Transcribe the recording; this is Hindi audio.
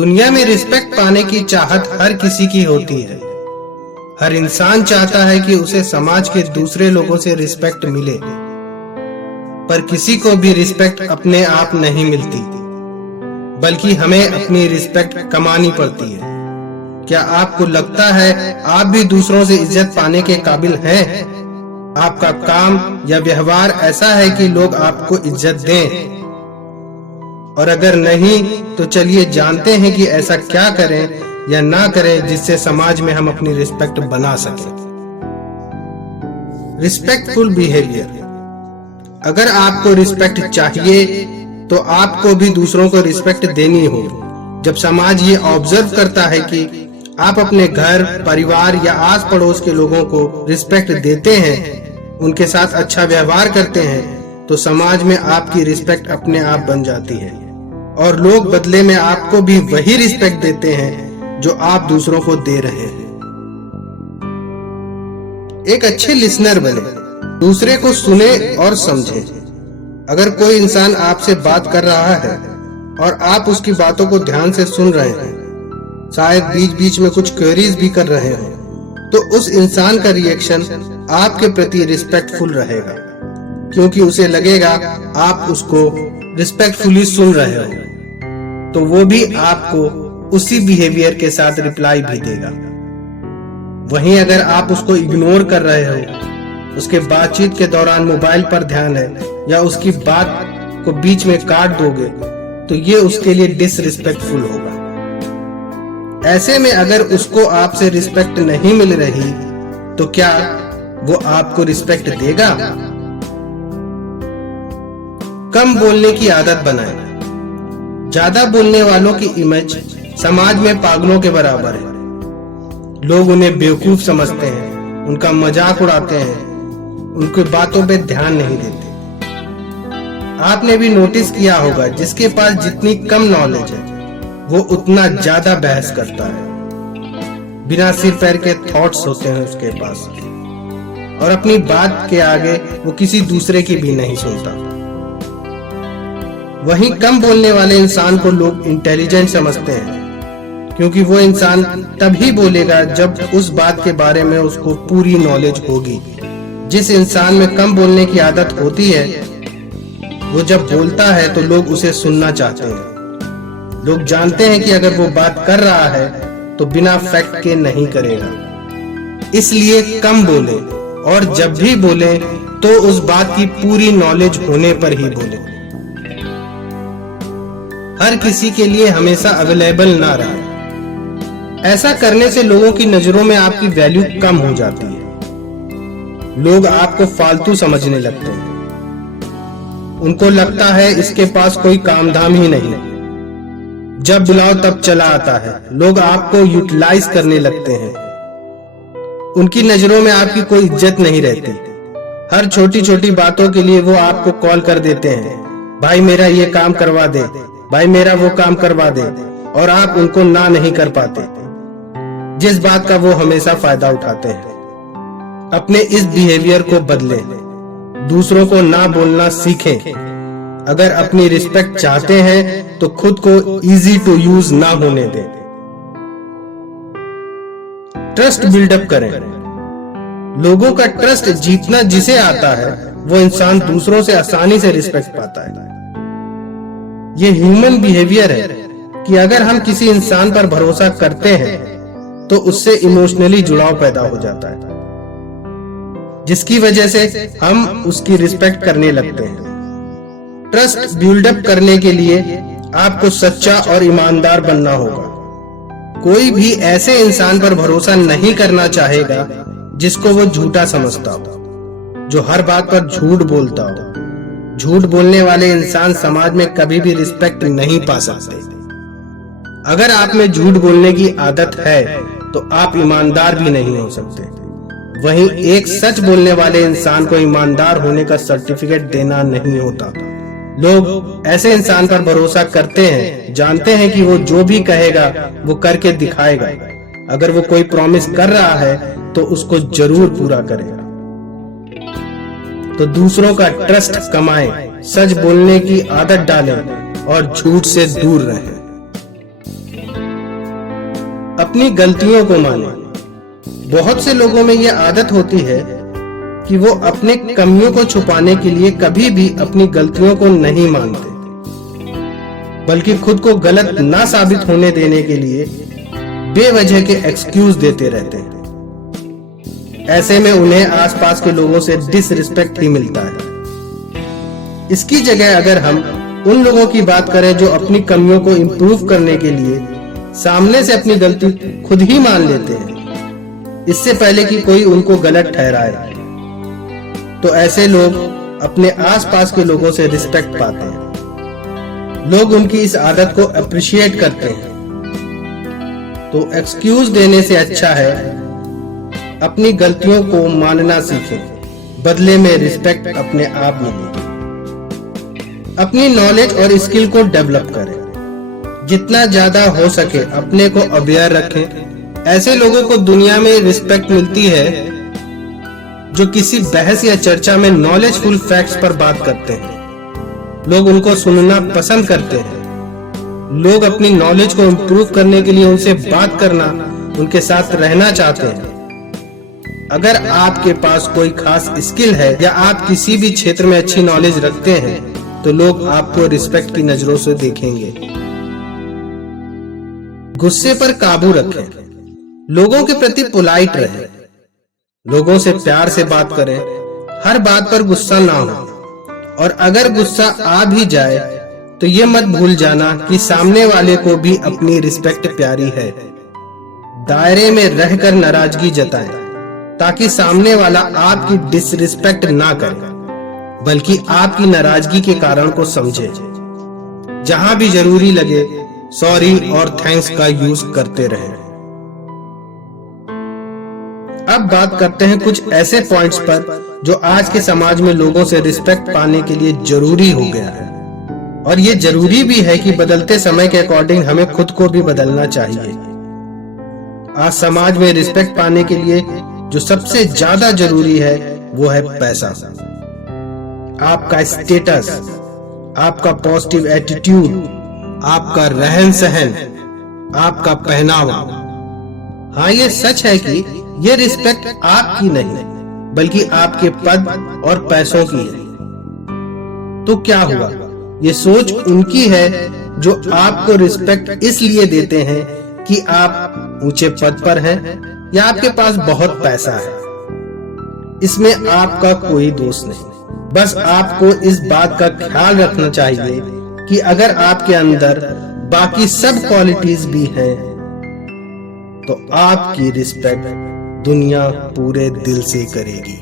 दुनिया में रिस्पेक्ट पाने की चाहत हर किसी की होती है। हर इंसान चाहता है कि उसे समाज के दूसरे लोगों से रिस्पेक्ट मिले, पर किसी को भी रिस्पेक्ट अपने आप नहीं मिलती, बल्कि हमें अपनी रिस्पेक्ट कमानी पड़ती है। क्या आपको लगता है आप भी दूसरों से इज्जत पाने के काबिल हैं? आपका काम या व्यवहार ऐसा है कि लोग आपको इज्जत दें? और अगर नहीं तो चलिए जानते हैं कि ऐसा क्या करें या ना करें जिससे समाज में हम अपनी रिस्पेक्ट बना सकें। Respectful behaviour. अगर आपको रिस्पेक्ट चाहिए तो आपको भी दूसरों को रिस्पेक्ट देनी होगी। जब समाज ये ऑब्जर्व करता है कि आप अपने घर, परिवार या आस पड़ोस के लोगों को रिस्पेक्ट देते हैं, उनके साथ अच्छा व्यवहार करते हैं, तो समाज में आपकी रिस्पेक्ट अपने आप बन जाती है और लोग बदले में आपको भी वही रिस्पेक्ट देते हैं जो आप दूसरों को दे रहे हैं। एक अच्छे लिसनर बने, दूसरे को सुने और समझे। अगर कोई इंसान आपसे बात कर रहा है और आप उसकी बातों को ध्यान से सुन रहे हैं, शायद बीच बीच में कुछ क्वेरीज भी कर रहे हैं, तो उस इंसान का रिएक्शन आपके प्रति रिस्पेक्टफुल रहेगा, क्योंकि उसे लगेगा आप उसको रिस्पेक्टफुली सुन रहे हो, तो वो भी आपको उसी बिहेवियर के साथ रिप्लाई भी देगा। वहीं अगर आप उसको इग्नोर कर रहे हो, उसके बातचीत के दौरान मोबाइल पर ध्यान है या उसकी बात को बीच में काट दोगे, तो ये उसके लिए डिसरिस्पेक्टफुल होगा। ऐसे में अगर उसको आपसे रिस्पेक्ट नहीं मिल रही तो क्या वो आपको रिस्पेक्ट देगा? कम बोलने की आदत बनाएं। ज्यादा बोलने वालों की इमेज समाज में पागलों के बराबर है। लोग उन्हें बेवकूफ समझते हैं, उनका मजाक उड़ाते हैं, उनकी बातों पे ध्यान नहीं देते। आपने भी नोटिस किया होगा, जिसके पास जितनी कम नॉलेज है वो उतना ज्यादा बहस करता है। बिना सिर पैर के थॉट्स होते हैं उसके पास, और अपनी बात के आगे वो किसी दूसरे की भी नहीं सुनता। वहीं कम बोलने वाले इंसान को लोग इंटेलिजेंट समझते हैं, क्योंकि वो इंसान तभी बोलेगा जब उस बात के बारे में उसको पूरी नॉलेज होगी। जिस इंसान में कम बोलने की आदत होती है, वो जब बोलता है तो लोग उसे सुनना चाहते हैं। लोग जानते हैं कि अगर वो बात कर रहा है तो बिना फैक्ट के नहीं करेगा, इसलिए कम बोले, और जब भी बोले तो उस बात की पूरी नॉलेज होने पर ही बोले। हर किसी के लिए हमेशा अवेलेबल ना रहे। ऐसा करने से लोगों की नजरों में आपकी वैल्यू कम हो जाती है। लोग आपको फालतू समझने लगते हैं। उनको लगता है इसके पास कोई काम धाम ही नहीं, जब बुलाओ तब चला आता है। लोग आपको यूटिलाइज करने लगते हैं। उनकी नजरों में आपकी कोई इज्जत नहीं रहती। हर छोटी छोटी बातों के लिए वो आपको कॉल कर देते हैं, भाई मेरा ये काम करवा दे, भाई मेरा वो काम करवा दे, और आप उनको ना नहीं कर पाते, जिस बात का वो हमेशा फायदा उठाते हैं। अपने इस बिहेवियर को बदलें, दूसरों को ना बोलना सीखें। अगर अपनी रिस्पेक्ट चाहते हैं तो खुद को इजी टू यूज ना होने दें। ट्रस्ट बिल्डअप करें। लोगों का ट्रस्ट जीतना जिसे आता है, वो इंसान दूसरों से आसानी से रिस्पेक्ट पाता है। ये ह्यूमन बिहेवियर है कि अगर हम किसी इंसान पर भरोसा करते हैं तो उससे इमोशनली जुड़ाव पैदा हो जाता है, जिसकी वजह से हम उसकी रिस्पेक्ट करने लगते हैं। ट्रस्ट बिल्डअप करने के लिए आपको सच्चा और ईमानदार बनना होगा। कोई भी ऐसे इंसान पर भरोसा नहीं करना चाहेगा जिसको वो झूठा समझता हो, जो हर बात पर झूठ बोलता हो। झूठ बोलने वाले इंसान समाज में कभी भी रिस्पेक्ट नहीं पा सकते। अगर आप में झूठ बोलने की आदत है तो आप ईमानदार भी नहीं हो सकते। वहीं एक सच बोलने वाले इंसान को ईमानदार होने का सर्टिफिकेट देना नहीं होता। लोग ऐसे इंसान पर भरोसा करते हैं, जानते हैं कि वो जो भी कहेगा वो करके दिखाएगा। अगर वो कोई प्रॉमिस कर रहा है तो उसको जरूर पूरा करेगा। तो दूसरों का ट्रस्ट कमाएं, सच बोलने की आदत डालें और झूठ से दूर रहें। अपनी गलतियों को माने। बहुत से लोगों में यह आदत होती है कि वो अपने कमियों को छुपाने के लिए कभी भी अपनी गलतियों को नहीं मानते, बल्कि खुद को गलत ना साबित होने देने के लिए बेवजह के एक्सक्यूज देते रहते हैं। ऐसे में उन्हें आसपास के लोगों से डिसरिस्पेक्ट ही मिलता है। इसकी जगह अगर हम उन लोगों की बात करें जो अपनी कमियों को इम्प्रूव करने के लिए सामने से अपनी गलती खुद ही मान लेते हैं, इससे पहले कि कोई उनको गलत ठहराए, तो ऐसे लोग अपने आसपास के लोगों से रिस्पेक्ट पाते हैं। लोग उनकी इस आदत को अप्रिशिएट करते हैं। तो एक्सक्यूज देने से अच्छा है अपनी गलतियों को मानना सीखें, बदले में रिस्पेक्ट अपने आप मिलेगी। अपनी नॉलेज और स्किल को डेवलप करें। जितना ज्यादा हो सके अपने को अवेयर रखें। ऐसे लोगों को दुनिया में रिस्पेक्ट मिलती है जो किसी बहस या चर्चा में नॉलेजफुल फैक्ट्स पर बात करते हैं। लोग उनको सुनना पसंद करते हैं। लोग अपनी नॉलेज को इम्प्रूव करने के लिए उनसे बात करना, उनके साथ रहना चाहते हैं। अगर आपके पास कोई खास स्किल है या आप किसी भी क्षेत्र में अच्छी नॉलेज रखते हैं, तो लोग आपको रिस्पेक्ट की नजरों से देखेंगे। गुस्से पर काबू रखें। लोगों के प्रति पोलाइट रहें। लोगों से प्यार से बात करें। हर बात पर गुस्सा ना हो, और अगर गुस्सा आ भी जाए तो ये मत भूल जाना कि सामने वाले को भी अपनी रिस्पेक्ट प्यारी है। दायरे में रहकर नाराजगी जताएं, ताकि सामने वाला आपकी डिसरिस्पेक्ट ना करे, बल्कि आपकी नाराजगी के कारण को समझे। जहां भी जरूरी लगे सॉरी और थैंक्स का यूज करते रहें। अब बात करते हैं कुछ ऐसे पॉइंट्स पर जो आज के समाज में लोगों से रिस्पेक्ट पाने के लिए जरूरी हो गया है। और ये जरूरी भी है कि बदलते समय के अकॉर्डिंग हमें खुद को भी बदलना चाहिए। आज समाज में रिस्पेक्ट पाने के लिए जो सबसे ज्यादा जरूरी है वो है पैसा। आपका स्टेटस, आपका पॉजिटिव एटीट्यूड, आपका रहन सहन, आपका पहनावा। हाँ, ये सच है कि ये रिस्पेक्ट आपकी नहीं, बल्कि आपके पद और पैसों की है। तो क्या हुआ, ये सोच उनकी है जो आपको रिस्पेक्ट इसलिए देते हैं कि आप ऊंचे पद पर हैं या आपके पास बहुत पैसा है। इसमें आपका कोई दोष नहीं। बस आपको इस बात का ख्याल रखना चाहिए कि अगर आपके अंदर बाकी सब क्वालिटीज भी हैं, तो आपकी रिस्पेक्ट दुनिया पूरे दिल से करेगी।